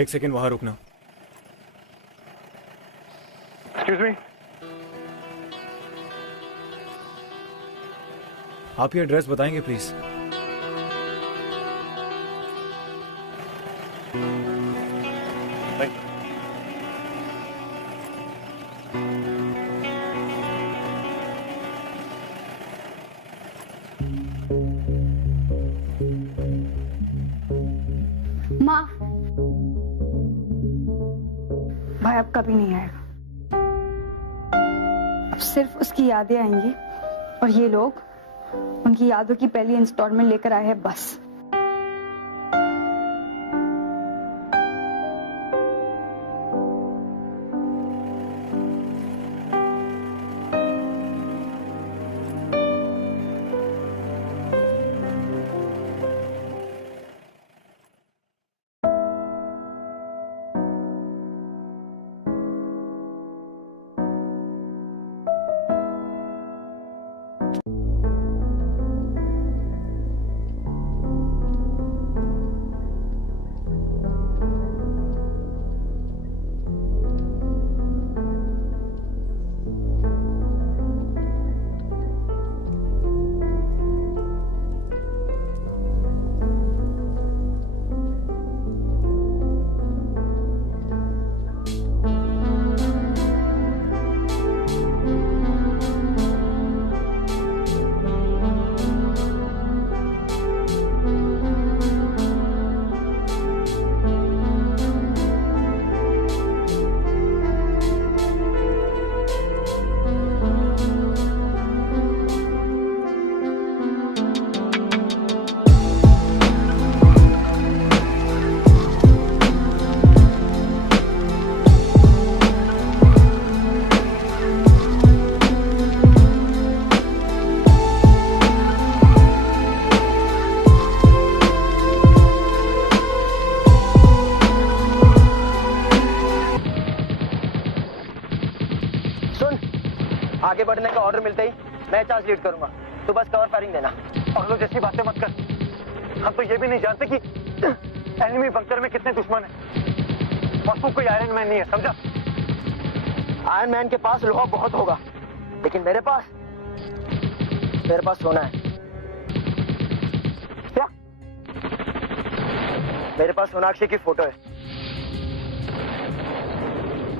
एक सेकंड वहां रुकना। एक्सक्यूज मी, आप ये एड्रेस बताएंगे प्लीज? माँ, भाई अब कभी नहीं आएगा। अब सिर्फ उसकी यादें आएंगी और ये लोग उनकी यादों की पहली इंस्टॉलमेंट लेकर आए हैं बस। आगे बढ़ने का ऑर्डर मिलते ही मैं चार्ज लीड करूंगा, तो बस कवर फायरिंग देना। और लोग जैसी बातें मत कर, हम तो ये भी नहीं जानते कि एनिमी बंकर में कितने दुश्मन हैं। और तू कोई आयरन मैन नहीं है, समझा? आयरन मैन के पास लोहा बहुत होगा, लेकिन मेरे पास सोना है। क्या? मेरे पास सोनाक्षी की फोटो है,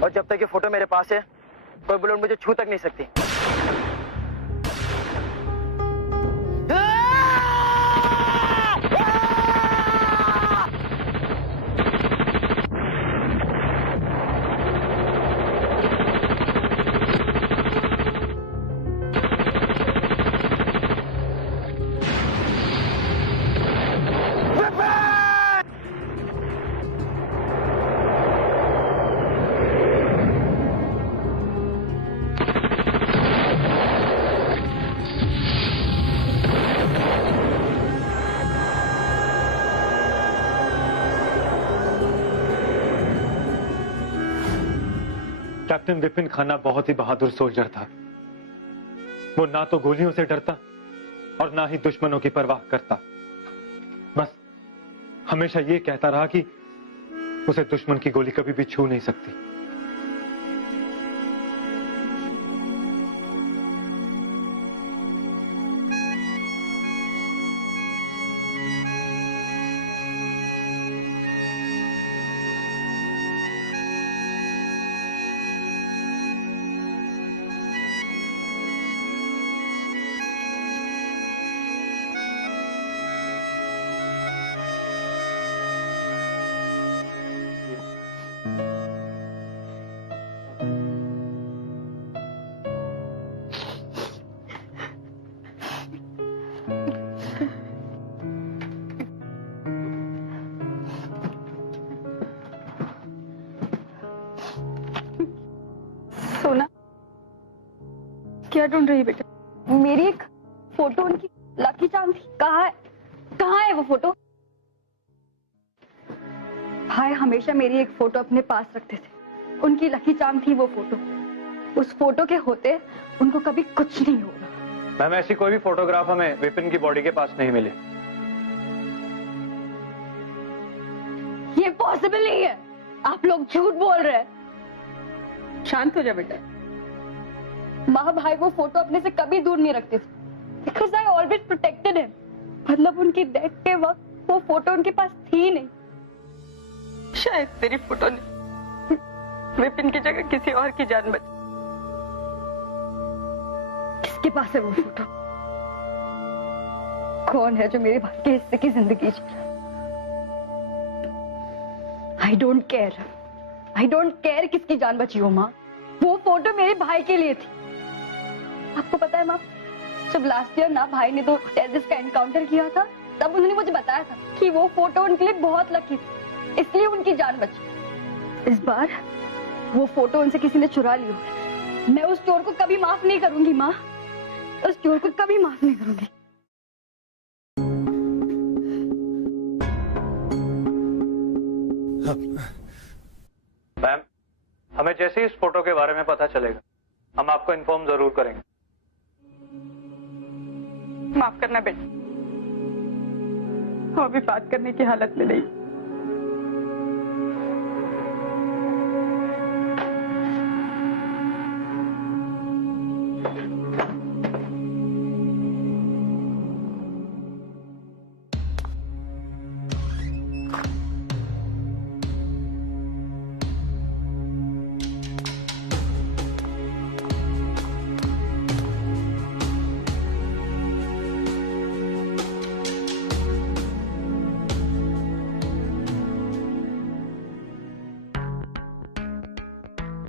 और जब तक ये फोटो मेरे पास है कोई बुलेट मुझे छू तक नहीं सकती। कैप्टन विपिन खन्ना बहुत ही बहादुर सोल्जर था। वो ना तो गोलियों से डरता और ना ही दुश्मनों की परवाह करता। बस हमेशा ये कहता रहा कि उसे दुश्मन की गोली कभी भी छू नहीं सकती। सोना, क्या ढूंढ रही बेटा? मेरी एक फोटो उनकी लकी चांद थी। कहाँ है वो फोटो? भाई हमेशा मेरी एक फोटो अपने पास रखते थे। उनकी लकी चांद थी वो फोटो। उस फोटो के होते उनको कभी कुछ नहीं होगा। मैम, ऐसी कोई भी फोटोग्राफ हमें विपिन की बॉडी के पास नहीं मिली। ये पॉसिबल नहीं है। आप लोग झूठ बोल रहे हैं। शांत हो जा बेटा। माँ भाई वो फोटो अपने से कभी दूर नहीं रखते थे because I always protected him. मतलब उनकी डेथ के वक्त वो फोटो उनके पास थी नहीं। शायद तेरी फोटो ने विपिन की जगह किसी और की जान बची। किसके पास है वो फोटो? कौन है जो मेरे भाई के हिस्से की जिंदगी जी रहा? आई डोंट केयर किसकी जान बची हो माँ। वो फोटो मेरे भाई के लिए थी। आपको पता है माँ, जब लास्ट ईयर ना भाई ने 2 टेररिस्ट का एनकाउंटर किया था तब उन्होंने मुझे बताया था कि वो फोटो उनके लिए बहुत लकी थी, इसलिए उनकी जान बची। इस बार वो फोटो उनसे किसी ने चुरा ली होगी। मैं उस चोर को कभी माफ नहीं करूंगी माँ, उस चोर को कभी माफ नहीं करूंगी। मैम, हमें जैसे ही इस फोटो के बारे में पता चलेगा हम आपको इन्फॉर्म जरूर करेंगे। माफ करना बेटा, वो अभी बात करने की हालत में नहीं।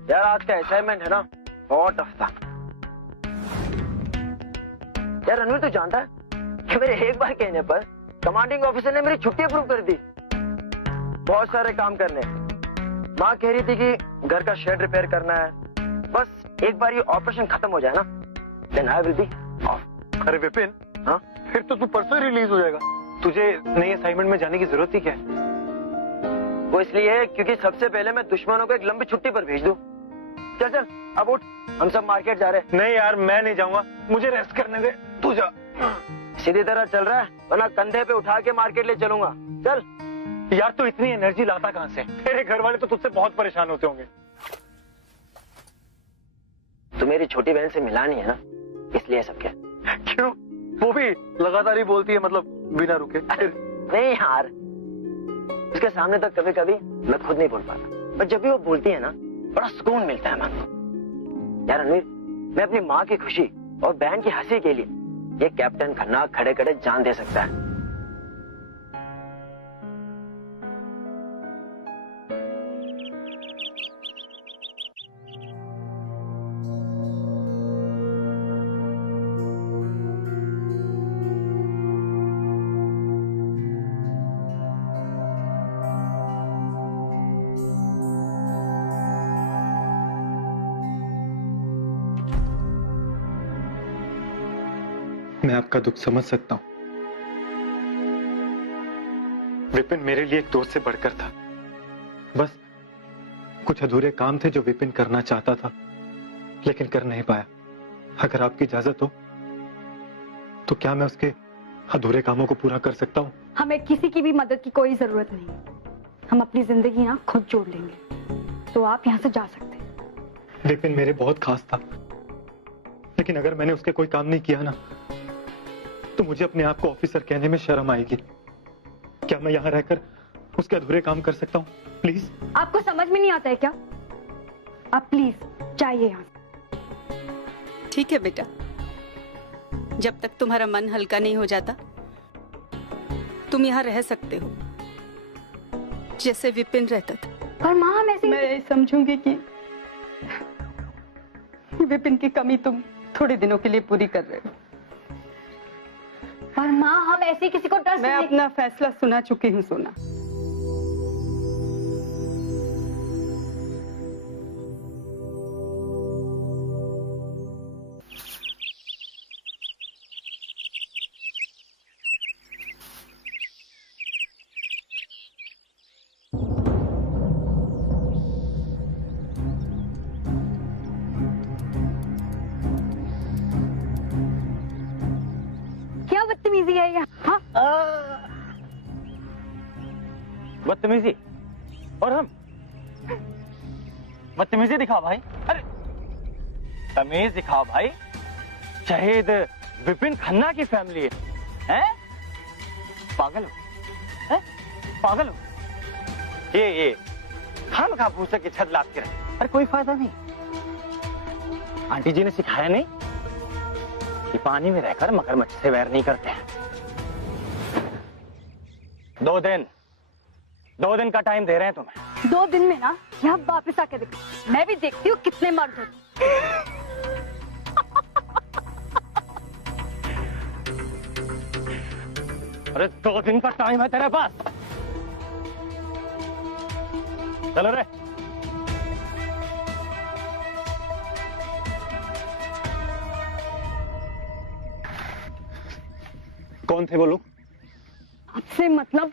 यार आज का असाइनमेंट है ना, बहुत टफ था। यार रणवीर तू जानता है कि मेरे एक बार कहने पर कमांडिंग ऑफिसर ने मेरी छुट्टी अप्रूव कर दी। बहुत सारे काम करने। माँ कह रही थी कि घर का शेड रिपेयर करना है। बस एक बार ये ऑपरेशन खत्म हो जाए ना, then I will be off. अरे विपिन, हाँ फिर तो तू परसों ही रिलीज हो जाएगा। तुझे नई असाइनमेंट में जाने की जरूरत ही क्या है? वो इसलिए है क्योंकि सबसे पहले मैं दुश्मनों को एक लंबी छुट्टी पर भेज दूं। चल चल अब उठ, हम सब मार्केट जा रहे हैं। नहीं यार, मैं नहीं जाऊंगा, मुझे रेस्ट करने दे, तू जा। सीधी तरह चल रहा है वरना कंधे पे उठा के मार्केट ले चलूंगा। चल। यार तू इतनी एनर्जी लाता कहां से? तेरे घर वाले तो तुझसे बहुत परेशान होते होंगे। तू मेरी छोटी बहन से मिला नहीं है ना, इसलिए सब क्या। क्यों? वो भी लगातार ही बोलती है, मतलब बिना रुके। नहीं यार, उसके सामने तो कभी कभी मैं खुद नहीं बोल पाता, पर जब भी वो बोलती है ना बड़ा सुकून मिलता है मन को। यार रणवीर, मैं अपनी माँ की खुशी और बहन की हंसी के लिए ये कैप्टन खन्ना खड़े खड़े जान दे सकता है। मैं आपका दुख समझ सकता हूं। विपिन मेरे लिए एक दोस्त से बढ़कर था। बस कुछ अधूरे काम थे जो विपिन करना चाहता था लेकिन कर नहीं पाया। अगर आपकी इजाजत हो तो क्या मैं उसके अधूरे कामों को पूरा कर सकता हूं? हमें किसी की भी मदद की कोई जरूरत नहीं। हम अपनी जिंदगी ना खुद जोड़ लेंगे, तो आप यहाँ से जा सकते हैं। विपिन मेरे बहुत खास था, लेकिन अगर मैंने उसके कोई काम नहीं किया ना तो मुझे अपने आप को ऑफिसर कहने में शर्म आएगी। क्या मैं यहाँ रहकर उसके अधूरे काम कर सकता हूँ? प्लीज। आपको समझ में नहीं आता है क्या? आप प्लीज जाइए यहाँ से। ठीक है बेटा, जब तक तुम्हारा मन हल्का नहीं हो जाता तुम यहाँ रह सकते हो जैसे विपिन रहता था। पर माँ हम ऐसे मैं समझूंगी कि विपिन की कमी तुम थोड़े दिनों के लिए पूरी कर रहे हो। पर माँ हम ऐसे किसी को ट्रस्ट मैं नहीं। अपना फैसला सुना चुकी हूँ सोना। क्या बदतमीजी है ये? हाँ बदतमीजी? और हम बदतमीजी दिखाओ भाई। अरे तमीज दिखाओ भाई। शहीद विपिन खन्ना की फैमिली है? पागल हो? हैं? पागल हो? ये हम कहा भूसे की छत लाद के रहे। अरे कोई फायदा नहीं। आंटी जी ने सिखाया नहीं कि पानी में रहकर मगरमच्छ से वैर नहीं करते हैं। 2 दिन का टाइम दे रहे हैं तुम्हें। 2 दिन में ना यहाँ वापिस आके देखो, मैं भी देखती हूँ कितने मर्द होते। अरे 2 दिन का टाइम है तेरे पास। चलो रे। कौन थे वो लोग? आपसे मतलब?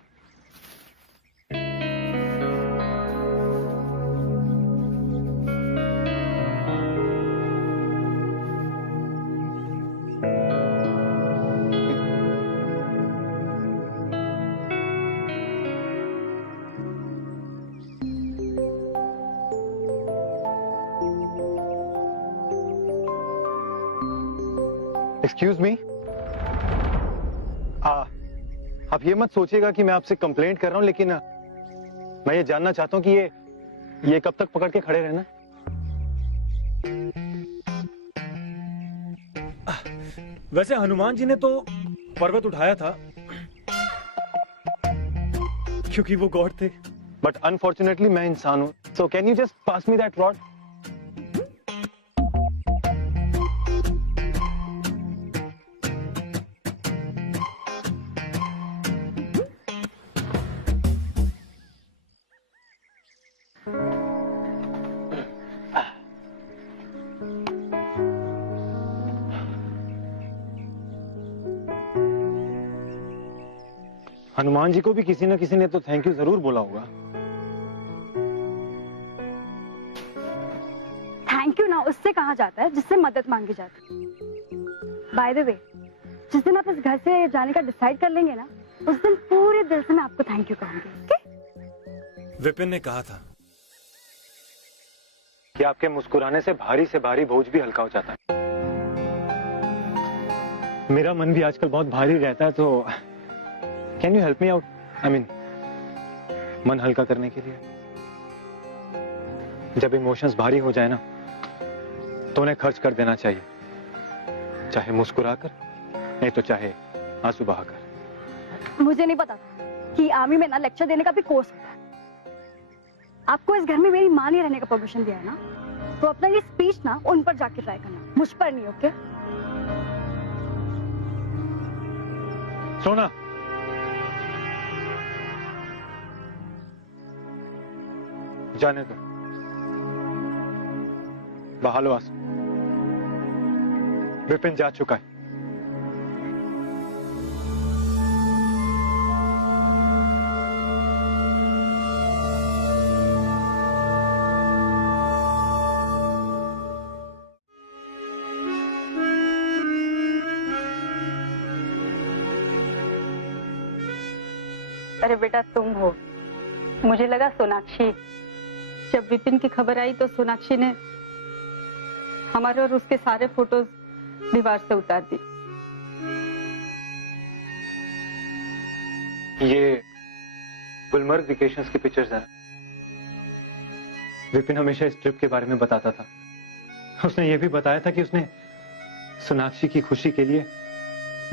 एक्सक्यूज मी, आप ये मत सोचिएगा कि मैं आपसे कंप्लेंट कर रहा हूं, लेकिन मैं ये जानना चाहता हूं कि ये कब तक पकड़ के खड़े रहना? वैसे हनुमान जी ने तो पर्वत उठाया था क्योंकि वो गॉड थे। बट अनफॉर्चुनेटली मैं इंसान हूं, so can you just pass me that rod? Hanuman ji को भी किसी न किसी ने तो थैंक यू जरूर बोला होगा। थैंक यू ना उससे कहा जाता है जिससे मदद मांगी जाती है। बाय द वे, जिस दिन आप इस घर से जाने का डिसाइड कर लेंगे ना, उस दिन पूरे दिल से मैं आपको थैंक यू कहूंगी। ओके? विपिन ने कहा था कि आपके मुस्कुराने से भारी बोझ भी हल्का हो जाता है। मेरा मन भी आजकल बहुत भारी रहता है, तो can you help me out? I mean, मन हल्का करने के लिए। जब इमोशंस भारी हो जाए ना, तो उन्हें खर्च कर देना चाहिए, चाहे मुस्कुराकर, नहीं तो चाहे आंसू बहाकर। मुझे नहीं पता था कि आर्मी में ना लेक्चर देने का भी कोर्स होता है। आपको इस घर में मेरी मां नहीं रहने का परमिशन दिया है ना, तो अपना ये स्पीच ना उन पर जाके ट्राई करना, मुझ पर नहीं। ओके? सोना, जाने दो, बहा लो आंसू। विपिन जा चुका है। अरे बेटा तुम हो, मुझे लगा सोनाक्षी। जब विपिन की खबर आई तो सोनाक्षी ने हमारे और उसके सारे फोटोज दीवार से उतार दी। ये गुलमर्ग वेकेशंस की पिक्चर्स हैं। विपिन हमेशा इस ट्रिप के बारे में बताता था। उसने ये भी बताया था कि उसने सोनाक्षी की खुशी के लिए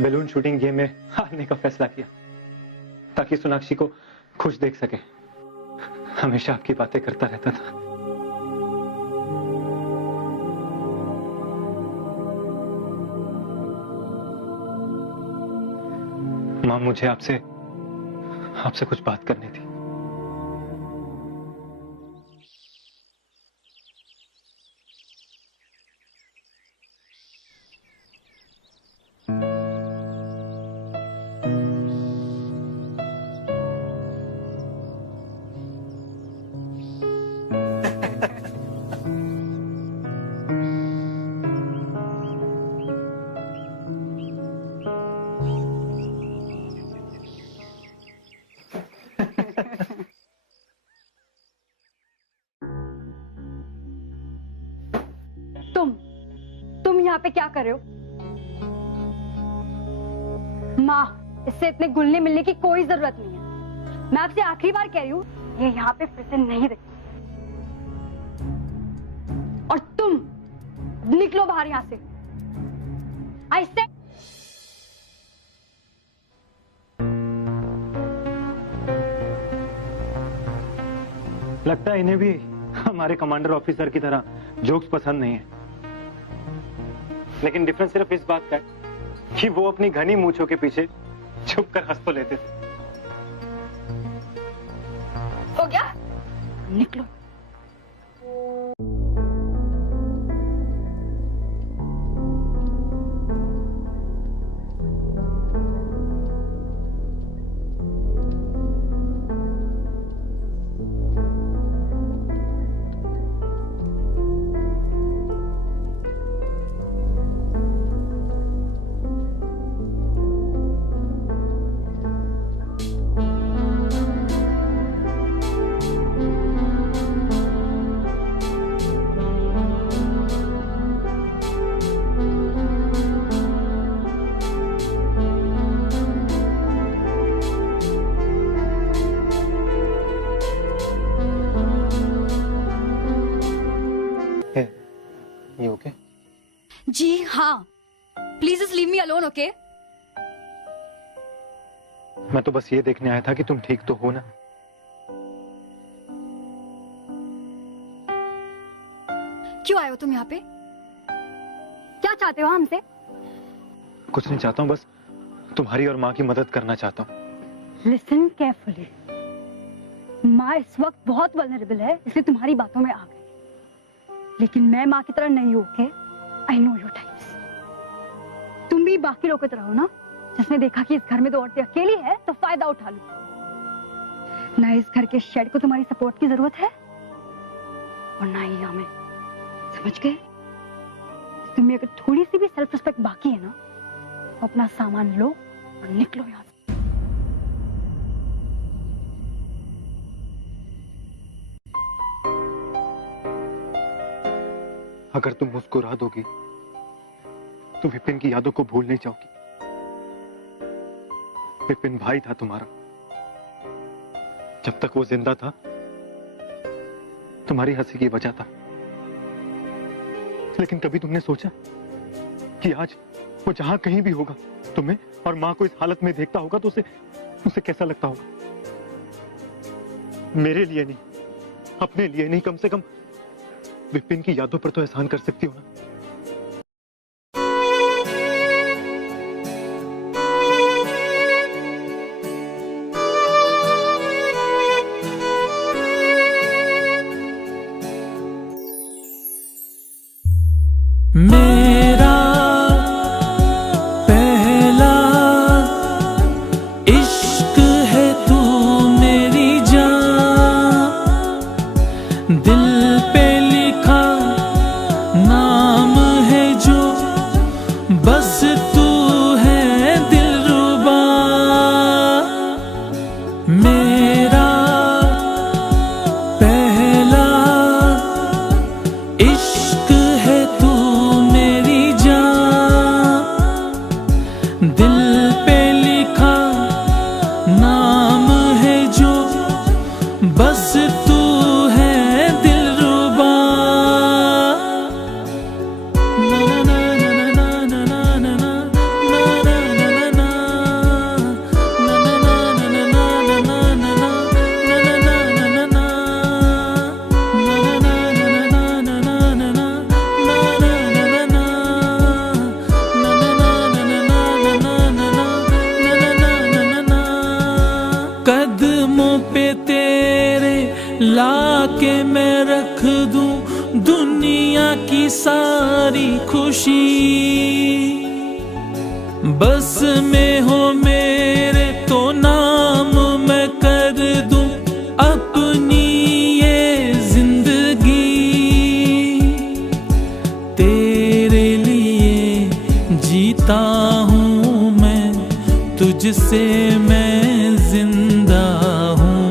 बैलून शूटिंग गेम में हारने का फैसला किया, ताकि सोनाक्षी को खुश देख सके। हमेशा आपकी बातें करता रहता था। मां, मुझे आपसे कुछ बात करनी थी। यहाँ पे क्या कर रहे हो? माँ, इससे इतने घुलने मिलने की कोई जरूरत नहीं है। मैं आपसे आखिरी बार कह रही हूँ, ये यहाँ पे फिर से नहीं रखी। और तुम निकलो बाहर यहाँ से। आई से लगता है इन्हें भी हमारे कमांडर ऑफिसर की तरह जोक्स पसंद नहीं है। लेकिन डिफरेंस सिर्फ इस बात का है कि वो अपनी घनी मूंछों के पीछे छुप कर हंस तो लेते थे। हो गया? निकलो। ये ओके? जी हाँ, please just leave me alone, okay? मैं तो बस ये देखने आया था कि तुम ठीक तो हो ना। क्यों आए हो तुम यहाँ पे? क्या चाहते हो हमसे? कुछ नहीं चाहता हूँ, बस तुम्हारी और माँ की मदद करना चाहता हूँ। Listen carefully. माँ इस वक्त बहुत वल्नरेबल है, इसलिए तुम्हारी बातों में आ गई। लेकिन मैं माँ की तरह नहीं हूँ, okay? I know your types. तुम भी बाकी लोगों की तरह हो ना, जिसने देखा कि इस घर में तो औरतें अकेली है तो फायदा उठा लो। ना इस घर के शेड को तुम्हारी सपोर्ट की जरूरत है और ना ही हमें, समझ गए? तुम्हें अगर थोड़ी सी भी सेल्फ रिस्पेक्ट बाकी है ना, तो अपना सामान लो और निकलो यहाँ से। अगर तुम मुस्कुरा दोगी तो विपिन की यादों को भूल नहीं जाओगी। विपिन भाई था तुम्हारा। जब तक वो जिंदा था, तुम्हारी हंसी की वजह था। लेकिन कभी तुमने सोचा कि आज वो जहां कहीं भी होगा, तुम्हें और मां को इस हालत में देखता होगा तो उसे कैसा लगता होगा? मेरे लिए नहीं, अपने लिए नहीं, कम से कम विपिन की यादों पर तो एहसान कर सकती हो ना। मेरा पहला इश्क है तू मेरी जान, दिल पे लिखा नाम है जो, बस तू है दिलरुबा। मेरा पहला इश्क है तू मेरी जान, दिल पे लिखा नाम है जो, बस तू है दिलरुबा। ना ना ना ना ना ना ना ना ना कदमों पे तेरे लाके मैं रख दूं दुनिया की सारी खुशी, बस में हो मेरे तो नाम मैं कर दूं अपनी ये जिंदगी। तेरे लिए जीता हूँ मैं, तुझसे मैं जिंदा हूँ।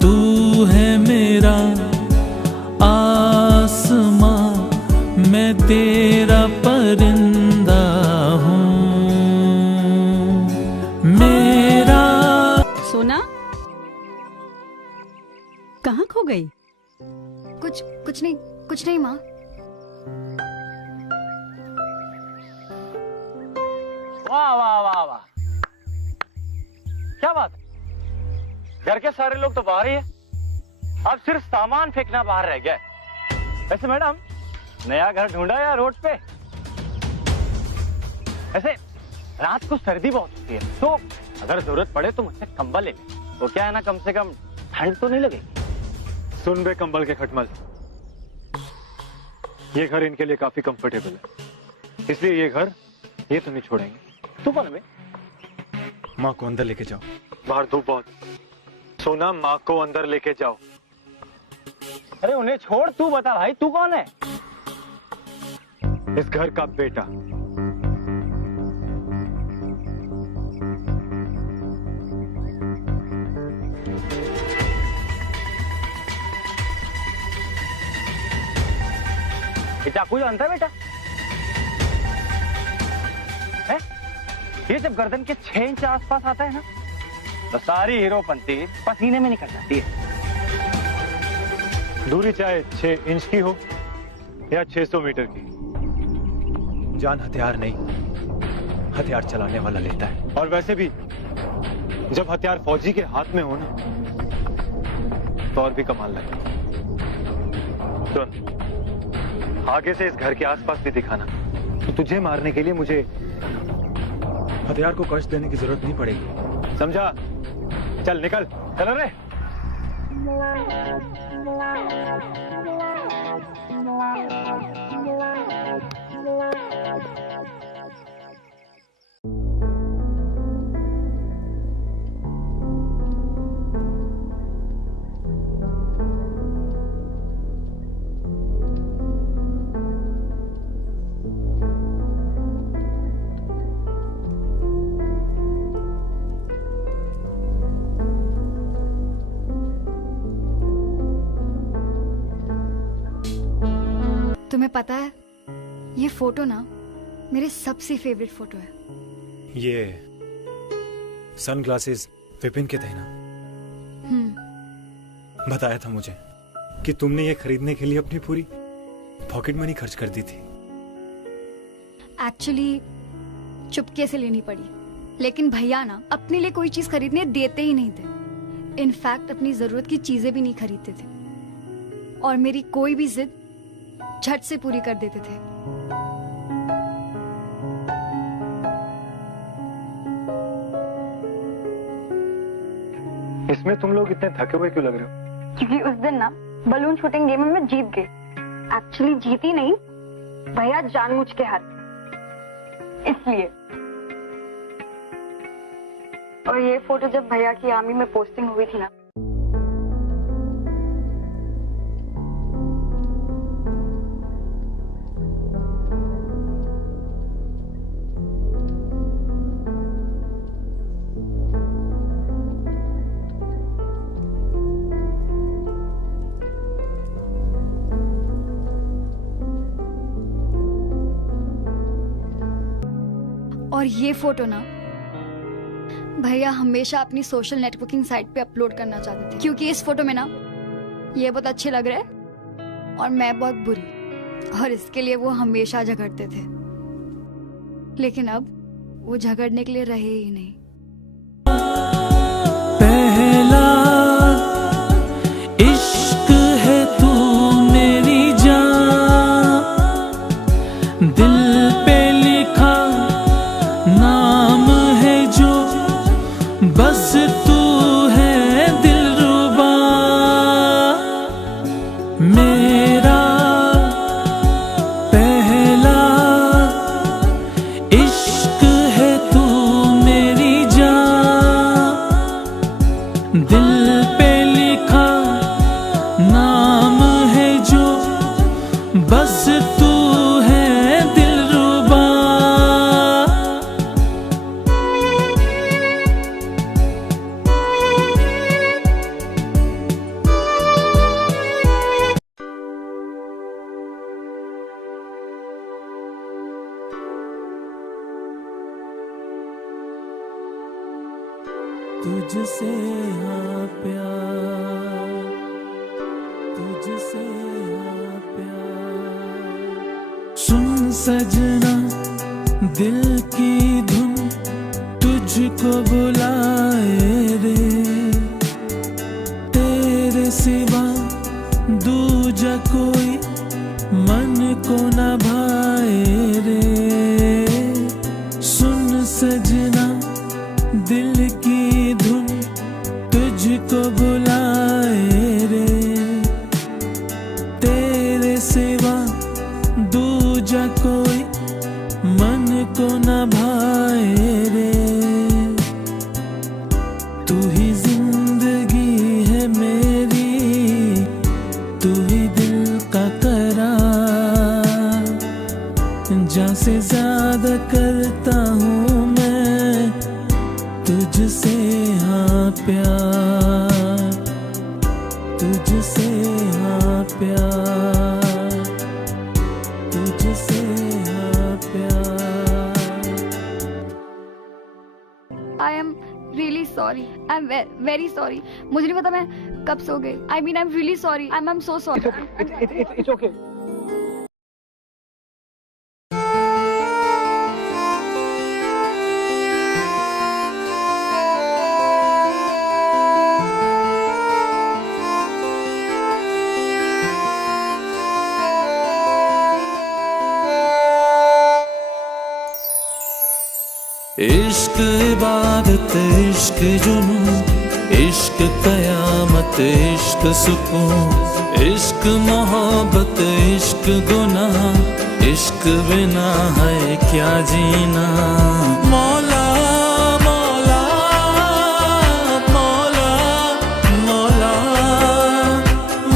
तू है मेरा आसमां, मैं तेरा परिंदा हूँ मेरा। सोना कहाँ खो गई? कुछ नहीं माँ। वाह वाह वाह वाह, क्या बात है? घर के सारे लोग तो बाहर ही है, अब सिर्फ सामान फेंकना बाहर रह गया है। वैसे मैडम, नया घर ढूंढा या रोड पे? ऐसे रात को सर्दी बहुत होती है, तो अगर जरूरत पड़े तो मुझसे कंबल ले ले, वो क्या है ना, कम से कम ठंड तो नहीं लगेगी। सुन बे कंबल के खटमल, ये घर इनके लिए काफी कंफर्टेबल है, इसलिए ये घर ये तो नहीं छोड़ेंगे। तू कौन है बे? माँ को अंदर लेके जाओ। बाहर धूप बहुत। सोना, माँ को अंदर लेके जाओ। अरे उन्हें छोड़, तू बता भाई, तू कौन है? इस घर का बेटा। ये चाकू जानता है बेटा? है? ये जब गर्दन के 6 इंच आसपास आता है ना, तो सारी हीरोपंती पसीने में निकल जाती है। दूरी चाहे 6 इंच की हो या 600 मीटर की, जान हथियार नहीं, हथियार चलाने वाला लेता है। और वैसे भी जब हथियार फौजी के हाथ में हो ना, तो और भी कमाल लगे। सुन, आगे से इस घर के आसपास भी दिखाना, तो तुझे मारने के लिए मुझे हथियार को कष्ट देने की जरूरत नहीं पड़ेगी। समझा? चल निकल। चलो रे। तुम्हें पता है, ये फोटो ना मेरे सबसे फेवरेट फोटो है। ये सनग्लासेस विपिन के थे ना? बताया था मुझे कि तुमने ये खरीदने के लिए अपनी पूरी पॉकेट मनी खर्च कर दी थी। एक्चुअली चुपके से लेनी पड़ी, लेकिन भैया ना अपने लिए कोई चीज खरीदने देते ही नहीं थे। इनफैक्ट अपनी जरूरत की चीजें भी नहीं खरीदते थे, और मेरी कोई भी जिद झट से पूरी कर देते थे। इसमें तुम लोग इतने थके हुए क्यों लग रहे हो? क्योंकि उस दिन ना बलून शूटिंग गेम में मैं जीत गई। एक्चुअली जीती नहीं, भैया जानबूझ के हार, इसलिए। और ये फोटो जब भैया की आर्मी में पोस्टिंग हुई थी ना, और ये फोटो ना भैया हमेशा अपनी सोशल नेटवर्किंग साइट पे अपलोड करना चाहते थे, क्योंकि इस फोटो में ना ये बहुत अच्छे लग रहे हैं और मैं बहुत बुरी, और इसके लिए वो हमेशा झगड़ते थे। लेकिन अब वो झगड़ने के लिए रहे ही नहीं। पहला इश्क है तू मेरी जान, दिल पे लिखा नाम है जो, बस तू है दिलरुबा मेरा। पहला इश्क है तू मेरी जान, दिल पे लिखा नाम है जो, बस तू है दिलरुबा। तुझसे हाँ प्यार, तुझसे हाँ प्यार। सुन सजना दिल की धुन तुझको बुलाए रे, तेरे सिवा दूजा कोई मन को न भाए रे। सुन सजना दिल की धुन तुझको बुलाए रे, तेरे सिवा दूजा कोई मन को न भाए रे। तू ही जिंदगी है मेरी, तू ही दिल का करार, जान से ज्यादा करता हूँ मैं तुझसे हाँ प्यार, तुझसे हाँ प्यार, तुझसे हाँ प्यार। I am really sorry, I am very sorry. मुझे नहीं पता मैं कब सो गई। I mean I am really sorry, I am so sorry. It's okay. इश्क इबादत, इश्क जुनून, इश्क कयामत, इश्क सुकून, इश्क मोहब्बत, इश्क गुनाह, इश्क बिना है क्या जीना। मौला मौला मौला मौला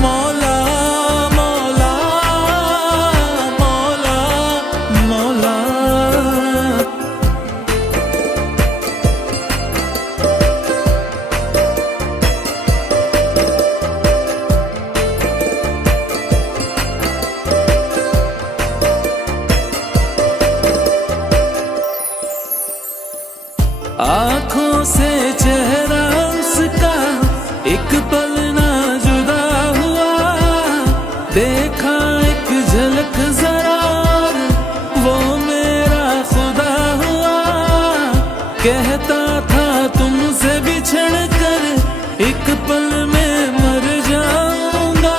मौला मौला मौला मौला। आँखों से चेहरा उसका एक पल ना जुदा हुआ, देखा एक झलक जरा और वो मेरा खुदा हुआ। कहता था तुमसे बिछड़ कर एक पल में मर जाऊंगा,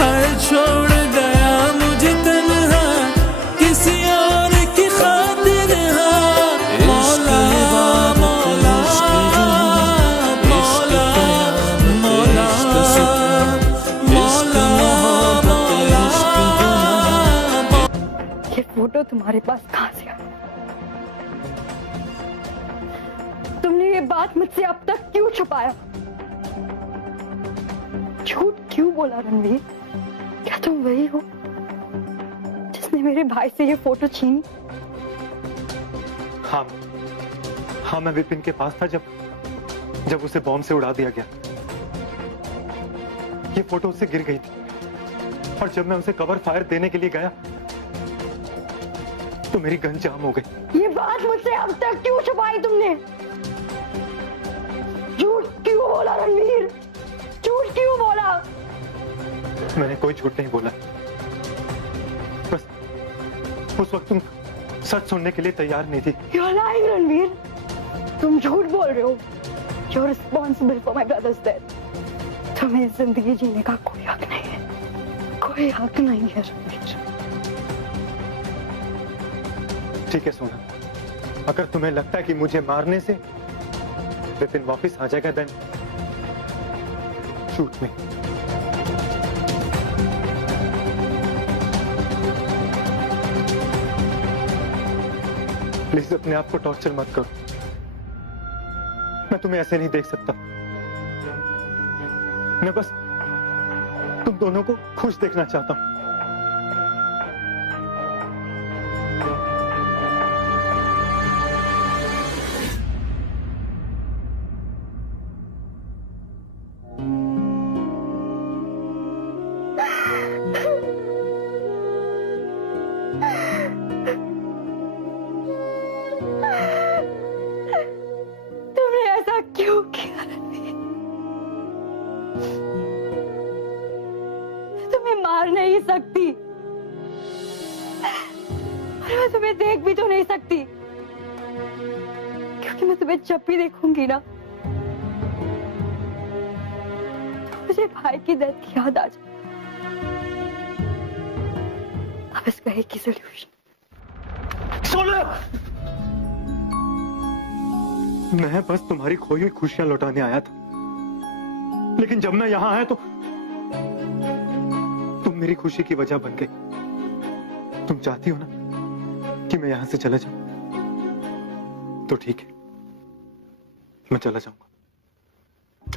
हाय छोड़ गया मुझे तन्हा किसी और की खातिर। मौला मौला मौला मौला मौला मौला। ये फोटो तुम्हारे पास कहाँ से आया? तुमने ये बात मुझसे अब तक क्यों छुपाया? झूठ क्यों बोला रणवीर? क्या तुम वही हो जिसने मेरे भाई से ये फोटो छीनी? हाँ हाँ, मैं विपिन के पास था जब उसे बॉम्ब से उड़ा दिया गया। ये फोटो उससे गिर गई थी और जब मैं उसे कवर फायर देने के लिए गया तो मेरी गन जाम हो गई। ये बात मुझसे अब तक क्यों छुपाई तुमने? झूठ क्यों बोला रणवीर? झूठ क्यों बोला? मैंने कोई झूठ नहीं बोला, बस उस वक्त तुम सच सुनने के लिए तैयार नहीं थी। You're lying, Ranveer. तुम झूठ बोल रहे हो। You're responsible for my brother's death. तुम्हें जिंदगी जीने का कोई हक नहीं है, कोई हक नहीं है रणवीर। ठीक है सोना, अगर तुम्हें लगता है कि मुझे मारने से विपिन वापस आ जाएगा, देन शूट में। प्लीज अपने आप को टॉर्चर मत करो, मैं तुम्हें ऐसे नहीं देख सकता। मैं बस तुम दोनों को खुश देखना चाहता हूं। तुमने ऐसा क्यों मैं तुम्हें देख भी तो नहीं सकती, क्योंकि मैं तुम्हें जब भी देखूंगी ना, मुझे भाई की डेथ की याद आ जाए। अब इसका एक ही सोल्यूशन। मैं बस तुम्हारी खोई हुई खुशियां लौटाने आया था, लेकिन जब मैं यहां आया तो तुम मेरी खुशी की वजह बन गई। तुम चाहती हो ना कि मैं यहां से चला जाऊं, तो ठीक है, मैं चला जाऊंगा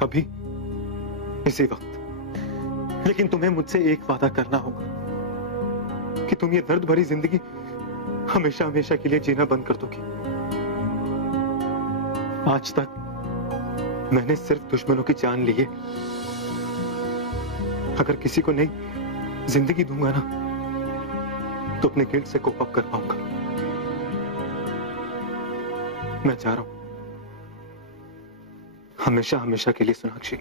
अभी, इसी वक्त। लेकिन तुम्हें मुझसे एक वादा करना होगा कि तुम ये दर्द भरी जिंदगी हमेशा हमेशा के लिए जीना बंद कर दोगी। आज तक मैंने सिर्फ दुश्मनों की जान ली है। अगर किसी को नई जिंदगी दूंगा ना, तो अपने गिल्ट से कोप अप कर पाऊंगा। मैं चाह रहा हूं हमेशा हमेशा के लिए सोनाक्षी।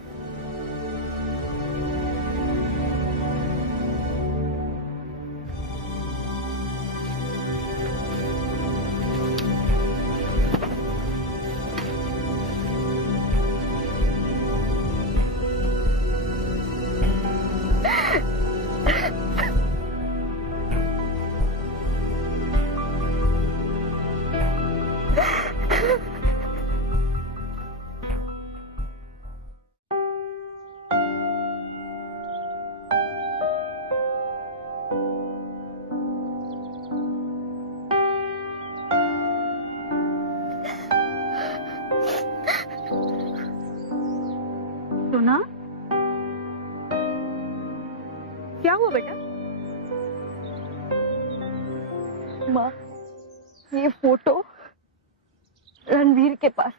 सोना, क्या हुआ बेटा? माँ, ये फोटो रणवीर के पास।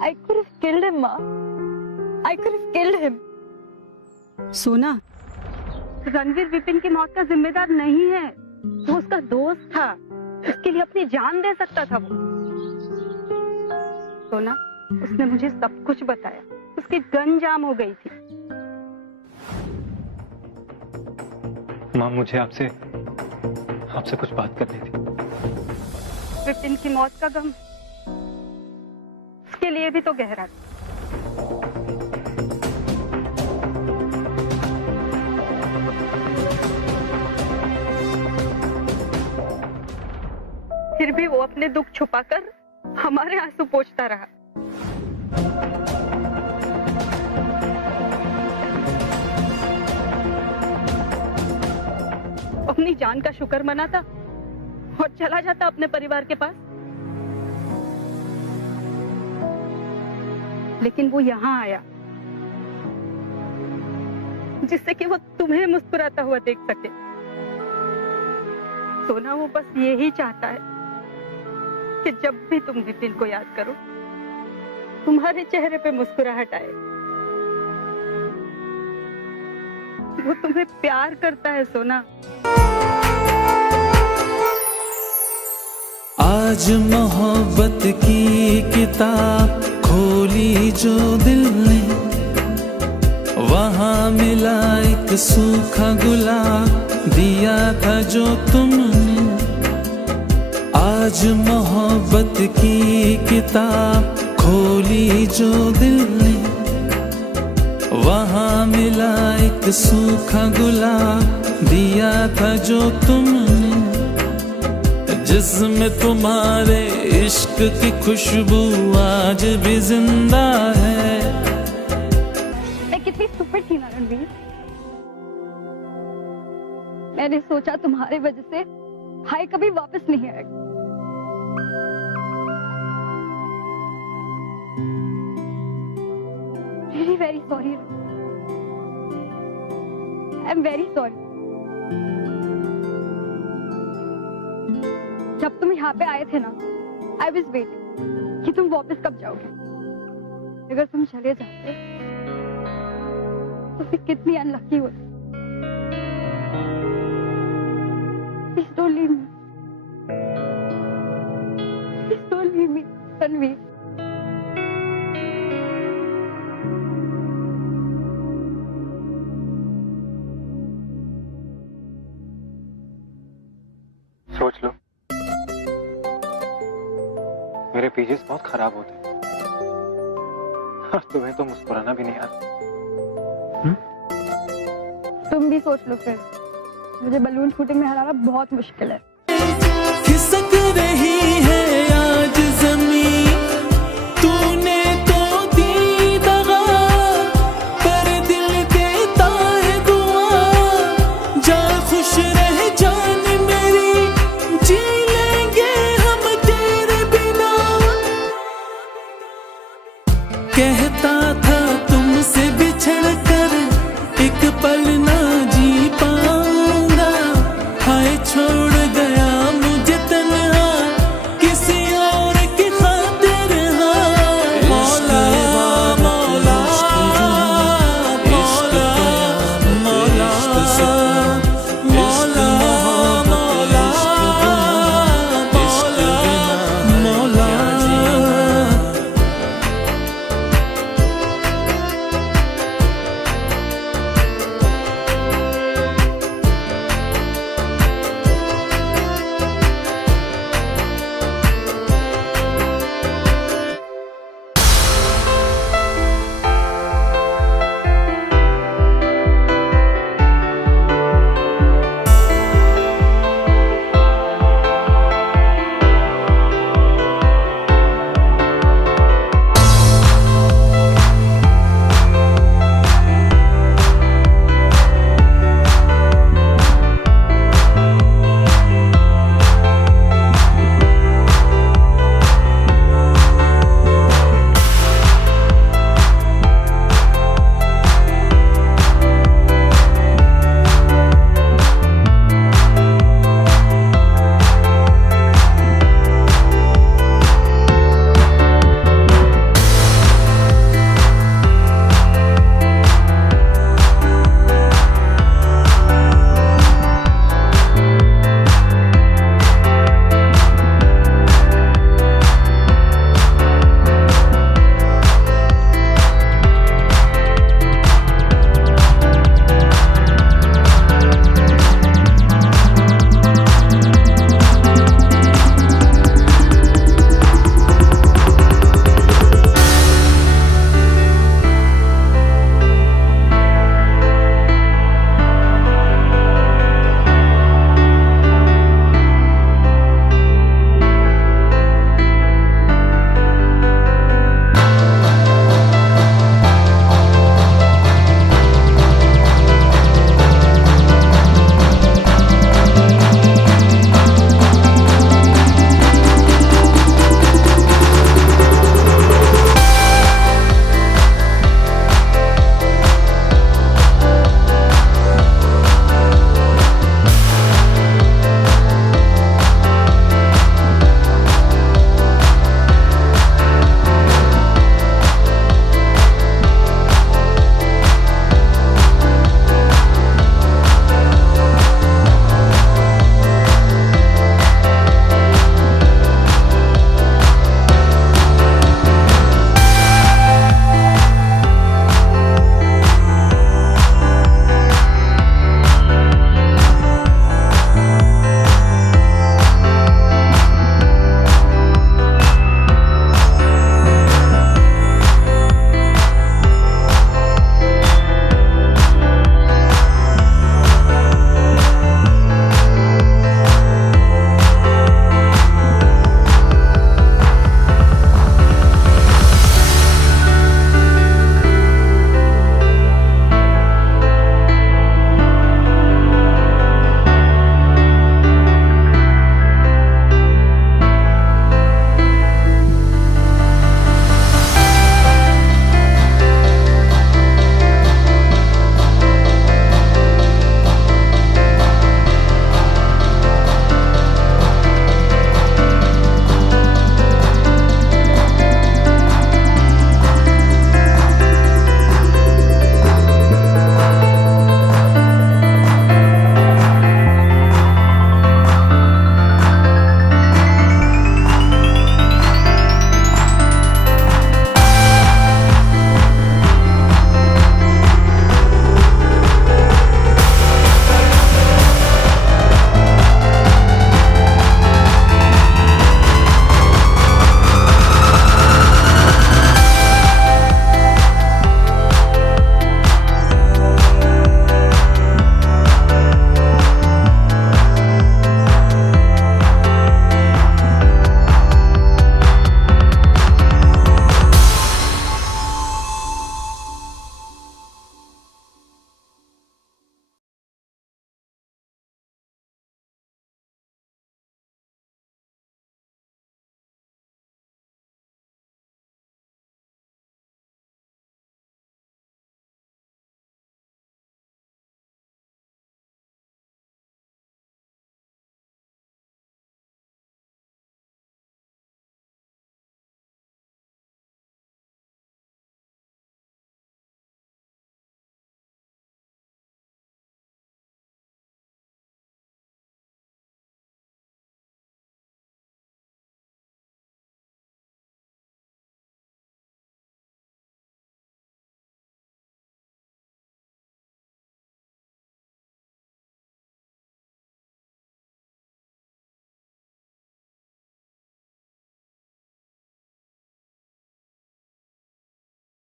I could have killed him, माँ। I could have killed him. सोना, रणवीर विपिन की मौत का जिम्मेदार नहीं है। वो उसका दोस्त था, उसके लिए अपनी जान दे सकता था वो। सोना, उसने मुझे सब कुछ बताया। उसकी गन जाम हो गई थी। मां, मुझे आपसे कुछ बात करनी थी। विपिन की मौत का गम उसके लिए भी तो गहरा था। फिर भी वो अपने दुख छुपाकर हमारे आंसू पोंछता रहा। अपनी जान का शुक्र मनाता और चला जाता अपने परिवार के पास। लेकिन वो यहाँ आया जिससे कि वो तुम्हें मुस्कुराता हुआ देख सके। सोना, वो बस यही चाहता है कि जब भी तुम विपिन को याद करो, तुम्हारे चेहरे पे मुस्कुराहट आए। वो तुम्हें प्यार करता है सोना। आज मोहब्बत की किताब खोली जो दिल ने, वहाँ मिला एक सूखा गुलाब दिया था जो तुमने। आज मोहब्बत की किताब खोली जो दिल ने, वहाँ मिला एक सूखा गुलाब दिया था जो तुमने। जिसमें तुम्हारे इश्क की खुशबू आज भी जिंदा है। मैं कितनी स्टूपिड थी ना रणवीर। मैंने सोचा तुम्हारे वजह से भाई कभी वापस नहीं आएगा। Really very sorry. I'm very sorry. जब तुम यहाँ पे आए थे ना, I was waiting कि तुम वापस कब जाओगे। अगर तुम चले जाते तो फिर कितनी अनलकी होती। Please don't leave me. Please don't leave me, Ranveer. सोच लो, मेरे पेजेस बहुत खराब होते हैं और तुम्हें तो मुस्कुराना भी नहीं आता। तुम भी सोच लो फिर, मुझे बलून शूटिंग में हराना बहुत मुश्किल है। खिसक रही है आज ज़मीं, तू